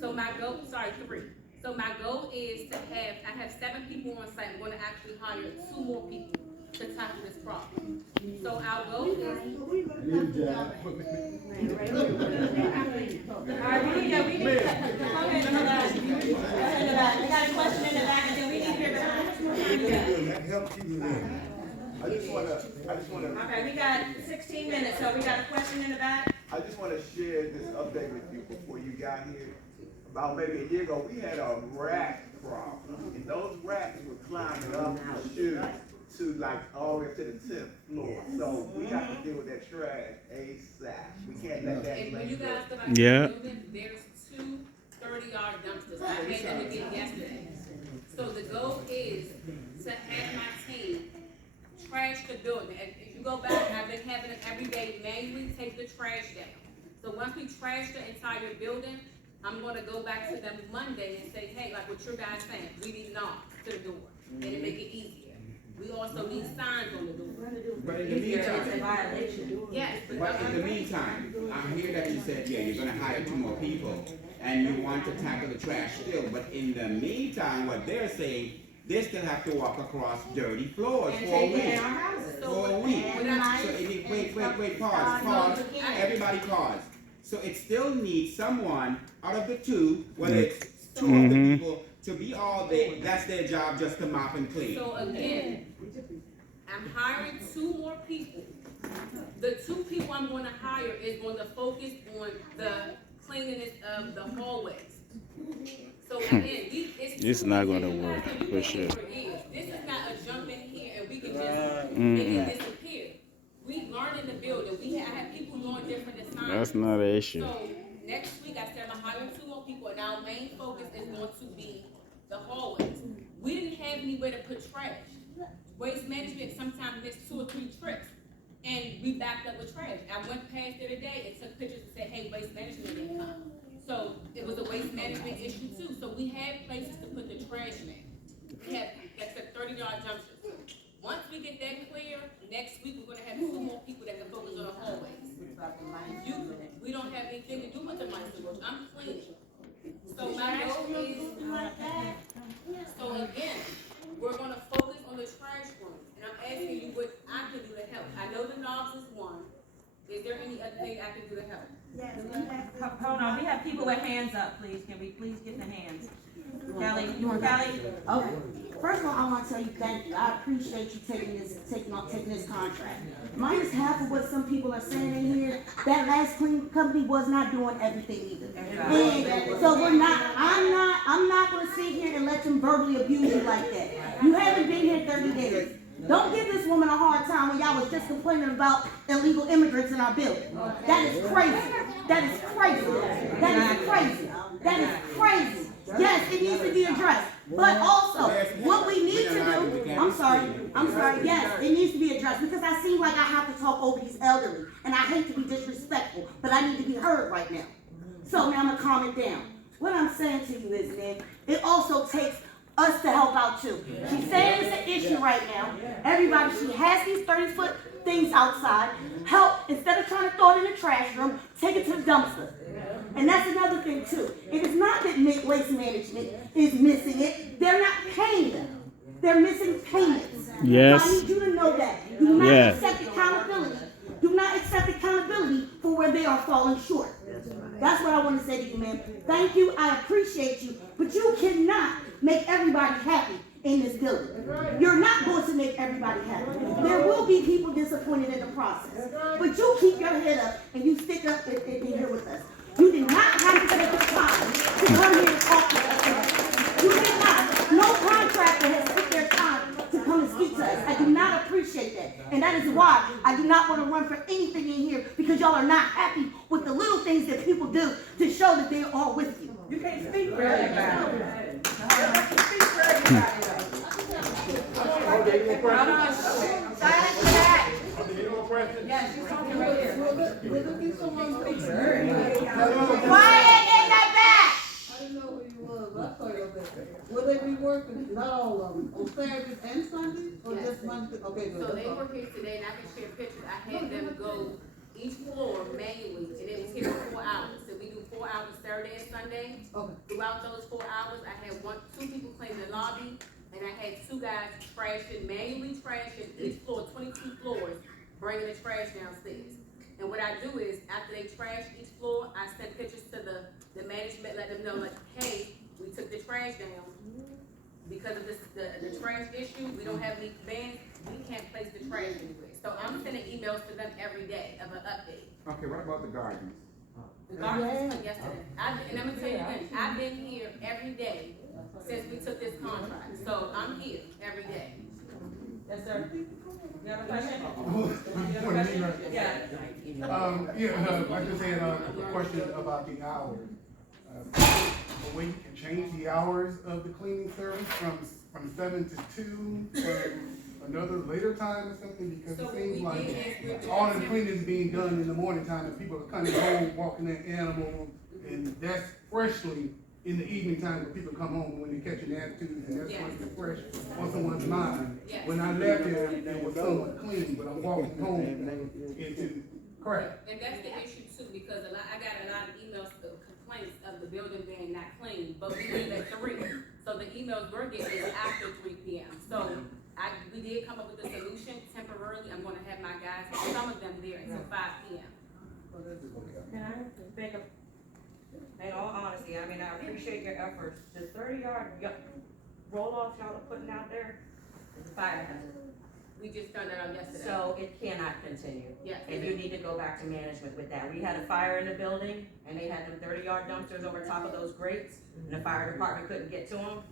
So my goal, 3. So my goal is to I have 7 people on site. I'm gonna actually hire 2 more people to tackle this problem. So our goal is. Alright, we need to, go ahead in the back. Go ahead in the back. We got a question in the back, and then we need to hear the. I just wanna. Okay, we got 16 minutes, so we got a question in the back. I just wanna share this update with you before you got here. About maybe a year ago, we had a rat problem, and those rats were climbing up the chute to like all the way up to the 10th floor. So we have to deal with that trash ASAP. We can't let that. And when you guys go back to Yeah. the building, there's 2 30-yard dumpsters. I made them again yesterday. So the goal is to have my team trash the building. And if you go back, I've been having it every day, manually take the trash down. So once we trash the entire building, I'm gonna go back to them Monday and say, hey, like what your guys saying, we need knocks to the door, and it make it easier. We also need signs on the door. But in the meantime, It's a violation. Yes, but in the meantime, I hear that you said, yeah, you're gonna hire 2 more people, and you want to tackle the trash still, but in the meantime, what they're saying, they still have to walk across dirty floors And for a take it week. in our houses. For a week. And Wait, pause. Everybody pause. So it still needs someone out of the 2, whether it's 2 of the people, to be all there. That's their job, just to mop and clean. So again, I'm hiring 2 more people. The 2 people I'm gonna hire is gonna focus on the cleanliness of the hallways. So again, It's not gonna work for sure. This is not a jump in here and we can just make it disappear. We learned in the building. I have people doing different assignments. That's not an issue. So next week I said I'm gonna hire 2 more people, and our main focus is going to be the hallways. We didn't have anywhere to put trash. Waste management sometimes missed 2 or 3 trips, and we backed up with trash. I went past there today and took pictures and said, "Hey, waste management didn't come." So it was a waste management issue too. So we had places to put the trash in. We had like 30-yard dumpsters. Once we get that clear, next week we're gonna have 2 more people that can focus on the hallways. We don't have anything to do with the mice. I'm cleaning. So my goal is, so again, we're gonna focus on the trash rooms, and I'm asking you what I can do to help. I know the knobs is one. Is there any other thing I can do to help? Hold on, we have people with hands up, please. Can we please get the hands? Kelly, Kelly? Okay. First of all, I want to tell you thank you. I appreciate you taking this contract. Minus half of what some people are saying in here. That last cleaning company was not doing everything either. And so I'm not going to sit here and let them verbally abuse you like that. You haven't been here 30 days. Don't give this woman a hard time when y'all was just complaining about illegal immigrants in our building. That is crazy. That is crazy. That is crazy. That is crazy. Yes, it needs to be addressed. But also, what we need to do, I'm sorry, yes, it needs to be addressed because I seem like I have to talk over these elderly. And I hate to be disrespectful, but I need to be heard right now. So now I'm going to calm it down. What I'm saying to you is, man, it also takes us to help out too. She's saying it's an issue right now. Everybody, she has these 30-foot things outside. Help, instead of trying to throw it in the trash room, take it to the dumpster. And that's another thing too. It is not that waste management is missing it. They're not paying them. They're missing payments. Yes. So I need you to know that. Do not accept accountability. Do not accept accountability for where they are falling short. That's what I want to say to you, man. Thank you. I appreciate you. But you cannot make everybody happy in this building. You're not going to make everybody happy. There will be people disappointed in the process. But you keep your head up and you stick up and here with us. You did not have to take the time to come here and talk to us. You did not. No contractor has took their time to come and speak to us. I do not appreciate that. And that is why I do not want to run for anything in here because y'all are not happy with the little things that people do to show that they are with you. You can't speak for everybody. You can't speak for everybody. Silence for that. Any more questions? Yes, you're talking right here. Will there be someone speak? Quiet in the back. I didn't know who you was, but I saw you over there. Will they be working, not all of them, on Saturdays and Sundays, or Yes. just Monday? Okay, good. So they were here today, and I can share pictures. I had them go each floor manually, and it was here for 4 hours. So we do 4 hours Saturday and Sunday. Okay. Throughout those 4 hours, I had 2 people cleaning the lobby, and I had 2 guys manually trashing each floor, 22 floors, bringing the trash downstairs. And what I do is, after they trash each floor, I send pictures to the management, let them know, like, hey, we took the trash down. Because of the trash issue, we don't have any bins, we can't place the trash anywhere. So I'm sending emails to them every day of an update. Okay, what about the gardens? The garbage was put yesterday. And I'm gonna tell you again, I've been here every day since we took this contract. So I'm here every day. Yes, sir. You have a question? Yeah. I just had a question about the hours. A way you can change the hours of the cleaning service from 7 to 2, another later time or something, because it seems like all the cleaning is being done in the morning time and people are coming home, walking their animals, and that's freshly in the evening time when people come home when they're catching attitudes, and that's what's fresh on someone's mind. When I left there, it was somewhat clean, but I'm walking home into crap. And that's the issue too, because I got a lot of emails, complaints of the building being not clean, but we leave at 3. So the emails we're getting is after 3 p.m. So we did come up with a solution temporarily. I'm gonna have my guys, some of them there until 5 p.m. Can I make a, in all honesty, I mean, I appreciate your efforts. The 30-yard roll-offs y'all are putting out there is a fire hazard. We just found that out yesterday. So it cannot continue. Yes. And you need to go back to management with that. We had a fire in the building, and they had them 30-yard dumpsters over top of those grates, and the fire department couldn't get to them.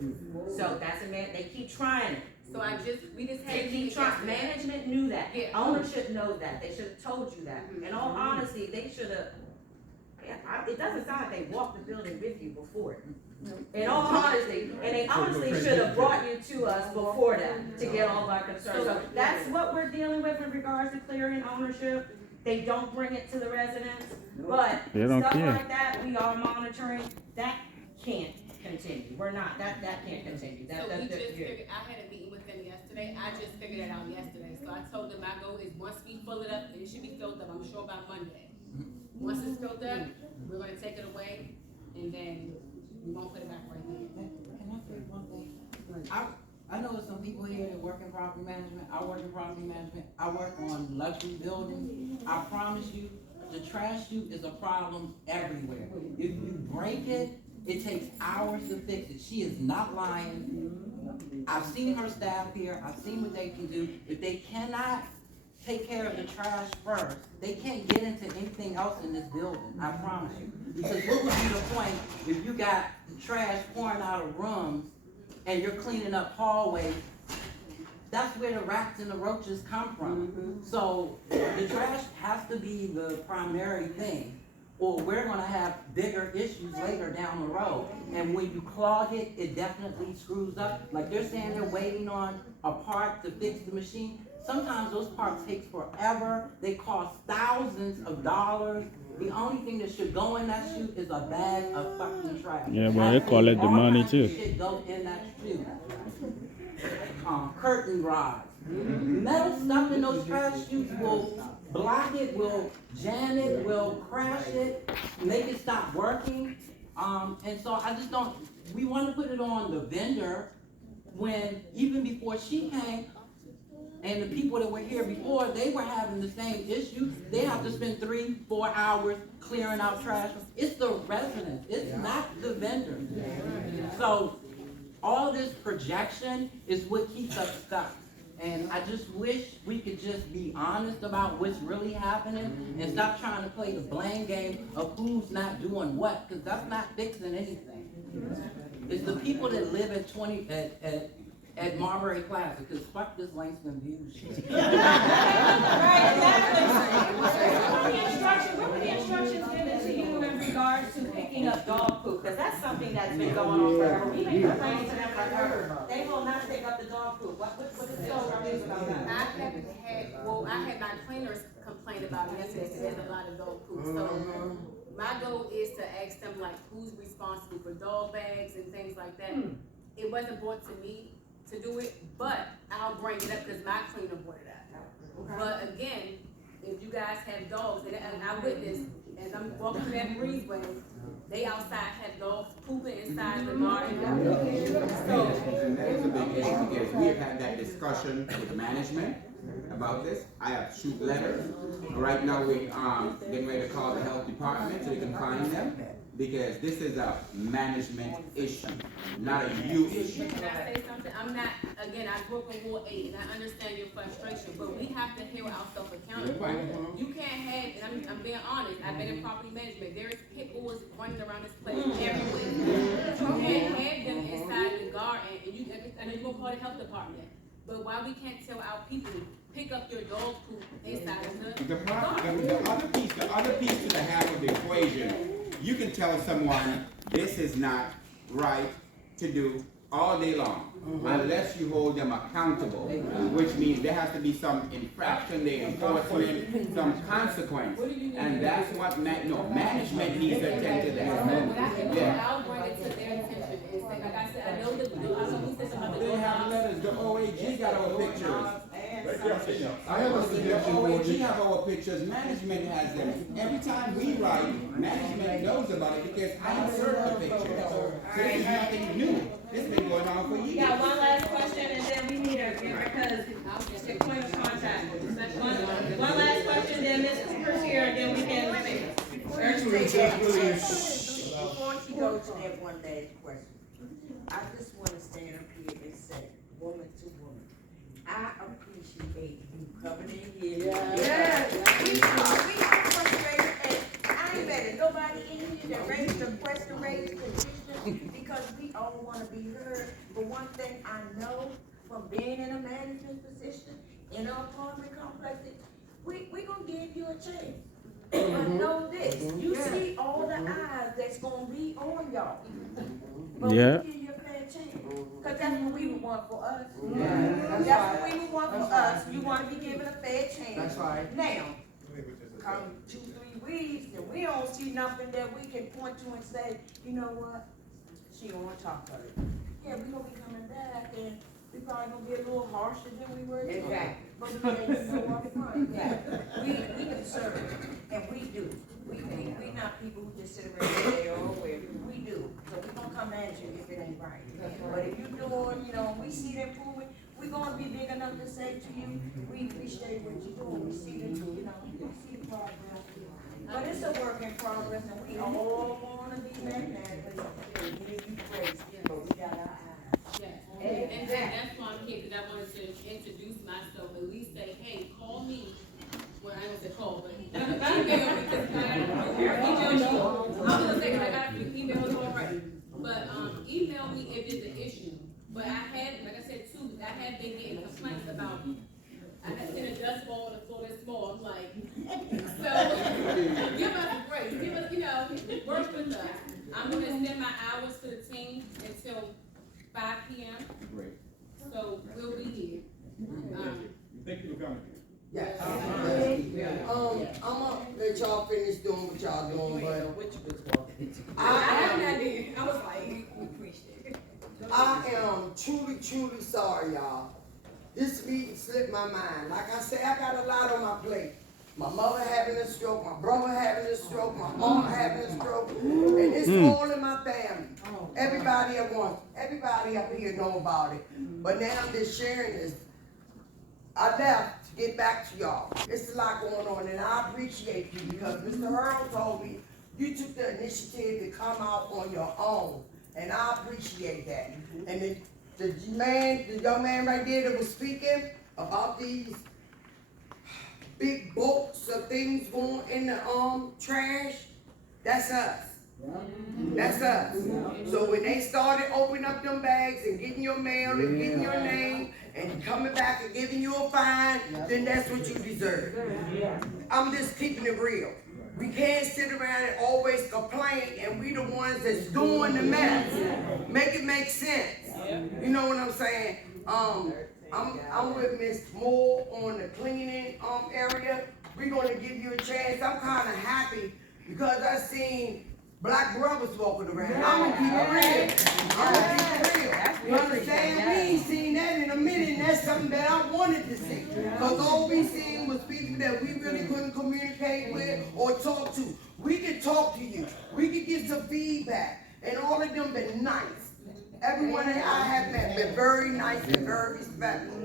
So that's they keep trying it. So we just had. They keep trying, management knew that, Yeah. ownership knows that, they should've told you that. In all honesty, they should've, it doesn't sound like they walked the building with you before it. In all honesty, and they honestly should've brought you to us before that, to get all of our concerns. So that's what we're dealing with in regards to clearing ownership. They don't bring it to the residents, but They don't stuff care. like that, we are monitoring, that can't continue. We're not, that can't continue. So we just figured, I had a meeting with them yesterday, I just figured it out yesterday, so I told them my goal is once we fill it up, and it should be filled up, I'm sure by Monday. Once it's filled up, we're gonna take it away, and then we won't put it back right here. Can I say one thing? I know there's some people here that work in property management, I work in property management, I work on luxury buildings. I promise you, the trash chute is a problem everywhere. If you break it, it takes hours to fix it. She is not lying. I've seen her staff here, I've seen what they can do. If they cannot take care of the trash first, they can't get into anything else in this building, I promise you. Because what would be the point if you got the trash pouring out of rooms and you're cleaning up hallways? That's where the rats and the roaches come from. So the trash has to be the primary thing, or we're gonna have bigger issues later down the road. And when you clog it, it definitely screws up. Like they're saying they're waiting on a part to fix the machine. Sometimes those parts take forever. They cost thousands of dollars. The only thing that should go in that chute is a bag of fucking trash. Yeah, but they collect the money too. Should go in that chute. Curtain rods. Metal stuff in those trash chutes will block it, will jam it, will crash it, make it stop working. And so I just don't, we want to put it on the vendor when, even before she came, and the people that were here before, they were having the same issue. They have to spend 3-4 hours clearing out trash. It's the residents, it's not the vendors. So all this projection is what keeps us stuck. And I just wish we could just be honest about what's really happening and stop trying to play the blame game of who's not doing what, because that's not fixing anything. It's the people that live at Marbury Plaza, because fuck this Langston View shit. Right, exactly. What were the instructions given to you in regards to picking up dog poop? Because that's something that's been going on forever. We've been complaining to them forever. They will not pick up the dog poop. What is the instructions about that? I had my cleaners complain about it yesterday, so there's a lot of dog poop. So my goal is to ask them like who's responsible for dog bags and things like that. It wasn't brought to me to do it, but I'll bring it up because my cleaner brought it up. But again, if you guys have dogs, and I witnessed, as I'm walking through that breezeway, they outside have dogs pooping inside the garden. And that is a big issue because we have had that discussion with management about this. I have shoot letters. Right now we're getting ready to call the health department so we can find them, because this is a management issue, not a you issue. Can I say something? I'm not, again, I grew up in Ward 8 and I understand your frustration, but we have to hold ourselves accountable. You can't have, and I'm being honest, I've been in property management, there's pit bulls running around this place everywhere. You can't have them inside the garden, and I know you're gonna call the health department, but why we can't tell our people, pick up your dog poop inside of the garden? The other piece to the half of the equation, you can tell someone this is not right to do all day long, unless you hold them accountable, which means there has to be some infraction, the enforcement, some consequence, and that's what management needs to attend to that. I'll bring it to their attention and say, like I said, I know that we said something. They have letters, the OAG got our pictures. I have a suggestion. The OAG have our pictures, management has them. Every time we write, management knows about it because I insert the pictures. So this is nothing new. This has been going on for years. We got one last question and then we need her, because it's your point of contact. One last question, then Ms. Cooper's here, and then we can. Before she goes to that one last question, I just wanna stand up here and say, woman to woman, I appreciate you coming in here. Yeah. We are frustrated, and I ain't mad at nobody in here that raised the question, raised the issue, because we all wanna be heard. But one thing I know from being in a management position, in an apartment complex, we gonna give you a chance. But know this, you see all the eyes that's gonna be on y'all. But Yeah. we give you a fair chance, cause that's what we would want for us. Yeah, That's what we would want for us, you wanna be given a fair chance. That's right. Now, come 2-3 weeks, and we don't see nothing that we can point to and say, you know what? She don't wanna talk about it. Yeah, we gonna be coming back, and we probably gonna be a little harsher than we were. Exactly. But we let you know up front, that we can serve, and we do. We not people who just sit around and say, oh, we do. So we gonna come at you if it ain't right. But if you doing, you know, we see the improvement, we gonna be big enough to say to you, we appreciate what you're doing, we see the, you know, we see the progress. But it's a work in progress, and we all wanna be magnanimous, and give you praise, but we got our eyes. Yes, and that's why I'm here, because I wanted to introduce myself, at least say, hey, call me. Well, I don't say call, but email me, because I email you. I'm gonna say, 'cause I got a few emails already. But, email me if there's an issue. But I had, like I said too, I had been getting complaints about, I had seen a dust ball on the floor that's small, I'm like, so, give us a break, give us, you know, work with us. I'm gonna extend my hours for the team until 5 p.m. Great. So we'll be here. Thank you for coming. Yes. I'ma let y'all finish doing what y'all doing, but I was like, we appreciate it. I am truly sorry, y'all. This meeting slipped my mind. Like I said, I got a lot on my plate. My mother having a stroke, my brother having a stroke, my mom having a stroke, and it's all in my family. Everybody at once, everybody up here know about it. But now I'm just sharing this. I left to get back to y'all. It's a lot going on, and I appreciate you because Mr. Earl told me you took the initiative to come out on your own, and I appreciate that. And the young man right there that was speaking about these big bolts of things going in the trash, that's us. That's us. So when they started opening up them bags and getting your mail and getting your name and coming back and giving you a fine, then that's what you deserve. I'm just keeping it real. We can't sit around and always complain and we the ones that's doing the mess. Make it make sense. You know what I'm saying? I'm with Miss Moore on the cleaning area. We're gonna give you a chance. I'm kinda happy because I seen black brothers walking around. I'm gonna keep it real. I'm gonna keep it real. You understand? We ain't seen that in a minute, and that's something that I wanted to see. Because all we seen was people that we really couldn't communicate with or talk to. We could talk to you. We could get some feedback. And all of them been nice. Everyone that I have met been very nice and very respectful.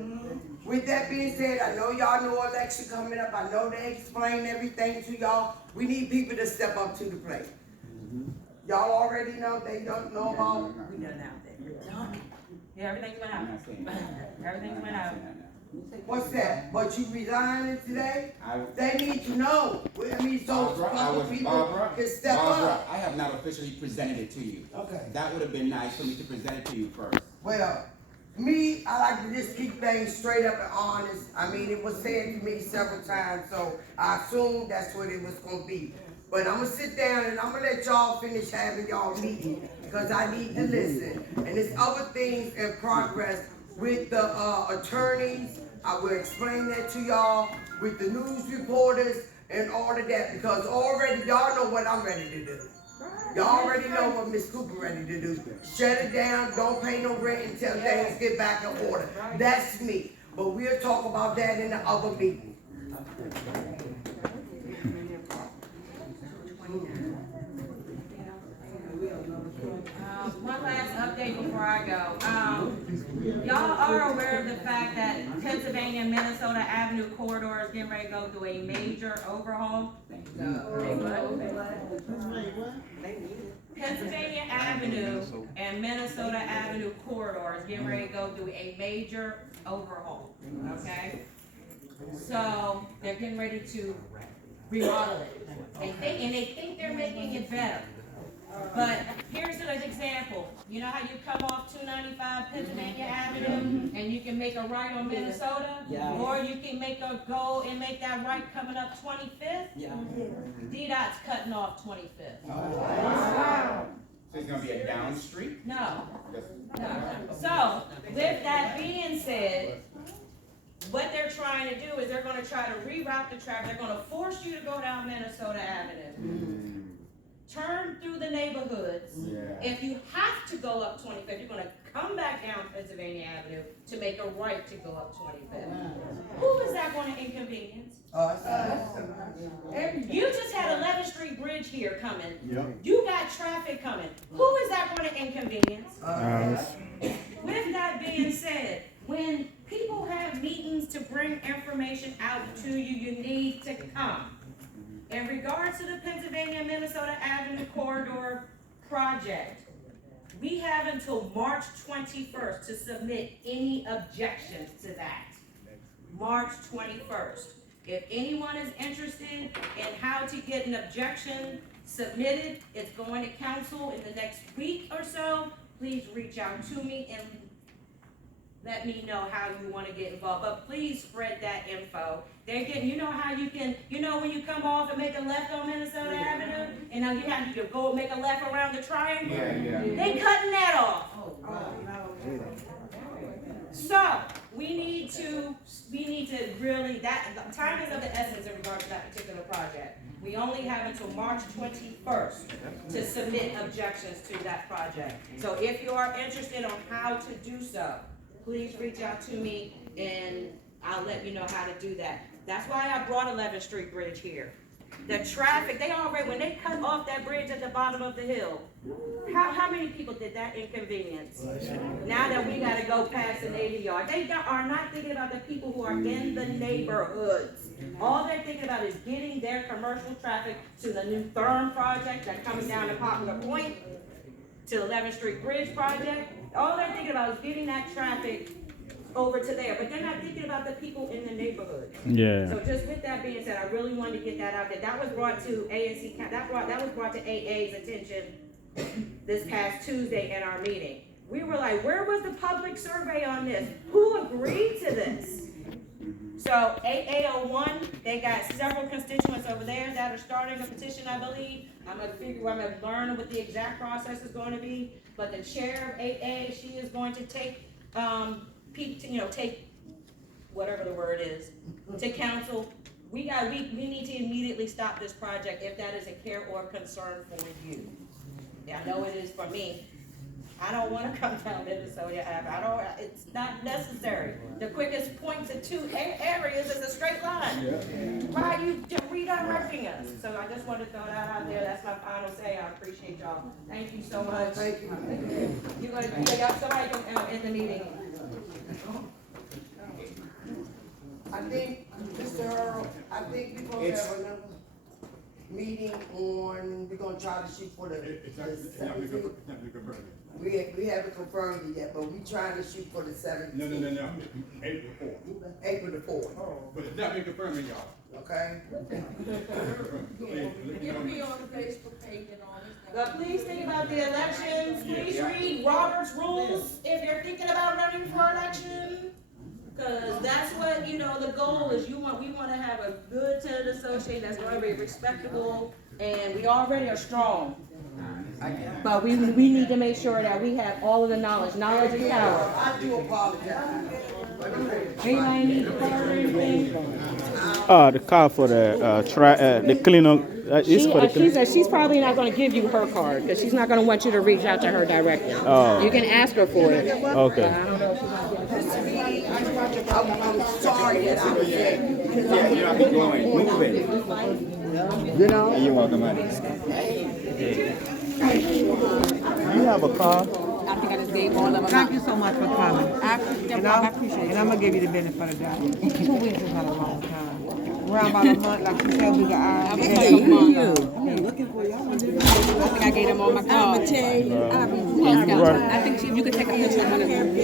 With that being said, I know y'all know election coming up. I know they explain everything to y'all. We need people to step up to the plate. Y'all already know, they don't know about. We done out there. Yeah, everything's went out. Everything's went out. What's that? But you resigning today? They need to know. I mean, so people can step up. I have not officially presented it to you. Okay. That would have been nice for me to present it to you first. Well, me, I like to just keep things straight up and honest. I mean, it was said to me several times, so I assumed that's what it was gonna be. But I'm gonna sit down and I'm gonna let y'all finish having y'all meeting because I need to listen. And there's other things in progress with the attorneys. I will explain that to y'all with the news reporters and all of that because already y'all know what I'm ready to do. Y'all already know what Miss Cooper ready to do. Shut it down, don't pay no rent until things get back in order. That's me. But we'll talk about that in the other meeting. One last update before I go. Y'all are aware of the fact that Pennsylvania and Minnesota Avenue corridor is getting ready to go through a major overhaul? Pennsylvania Avenue Avenue and Minnesota Avenue corridor is getting ready to go through a major overhaul, okay? So, they're getting ready to remodel it. And they think they're making it better. But here's an example. You know how you come off 295 Pennsylvania Avenue and you can make a right on Minnesota? Yeah. Or you can go and make that right coming up 25th? Yeah. DDOT's cutting off 25th. So it's gonna be a down street? No. So, with that being said, what they're trying to do is they're gonna try to reroute the traffic. They're gonna force you to go down Minnesota Avenue. Turn through the neighborhoods. Yeah. If you have to go up 25th, you're gonna come back down Pennsylvania Avenue to make a right to go up 25th. Who is that gonna inconvenience? You just had 11th Street Bridge here coming. Yep. You got traffic coming. Who is that gonna inconvenience? With that being said, when people have meetings to bring information out to you, you need to come. In regards to the Pennsylvania-Minnesota Avenue Corridor project, we have until March 21st to submit any objections to that. March 21st. If anyone is interested in how to get an objection submitted, it's going to council in the next week or so. Please reach out to me and let me know how you want to get involved, but please spread that info. They're getting, you know how you can, you know when you come off and make a left on Minnesota Avenue, and now you have to go make a left around the triangle? Yeah. They cutting that off. So, we need to really, time is of the essence in regards to that particular project. We only have until March 21st to submit objections to that project. So if you are interested on how to do so, please reach out to me and I'll let you know how to do that. That's why I brought 11th Street Bridge here. The traffic, when they cut off that bridge at the bottom of the hill, how many people did that inconvenience? Now that we gotta go past the Navy Yard, they are not thinking about the people who are in the neighborhoods. All they're thinking about is getting their commercial traffic to the new Thurm project that's coming down to Poplar Point, to 11th Street Bridge project. All they're thinking about is getting that traffic over to there, but they're not thinking about the people in the neighborhood. Yeah. So just with that being said, I really wanted to get that out there. That was brought to ANC, that was brought to AA's attention this past Tuesday in our meeting. We were like, where was the public survey on this? Who agreed to this? So AA01, they got several constituents over there that are starting a petition, I believe. I'm gonna learn what the exact process is going to be. But the chair of AA, she is going to take, take whatever the word is, to council. We need to immediately stop this project if that is a care or concern for you. Yeah, I know it is for me. I don't want to come down Minnesota Avenue. It's not necessary. The quickest point to two areas is a straight line. Why are you redirecting us? So I just wanted to throw that out there. That's my final say. I appreciate y'all. Thank you so much. Thank you. You're going to, somebody can end the meeting. I think, Mr. Earl, I think we're gonna have another meeting on, we're gonna try to shoot for the It's not been confirmed. We haven't confirmed it yet, but we trying to shoot for the 17th. No. April 4th. April the 4th. But it's not been confirmed, y'all. Okay? You'll be on the Facebook page and all this stuff. But please think about the elections. Please read Robert's rules if you're thinking about running for election. Because that's what, the goal is. We want to have a good tenant association that's going to be respectable, and we already are strong. But we need to make sure that we have all of the knowledge. Knowledge is power. I do apologize. Anybody need to cover anything? The car for the cleanup. She's probably not going to give you her card because she's not going to want you to reach out to her directly. Oh. You can ask her for it. Okay. I'm sorry that I was there. Yeah, you have to go and move it. And you want the money. You have a car? I think I just gave all of them. Thank you so much for coming. I appreciate it. And I'm gonna give you the benefit of that. 2 weeks is not a long time. Around about a month, like you said, we got Thank you. looking for you. I think I gave them all my cards. I'ma tell you, I'll be I think you could take a picture of one of them.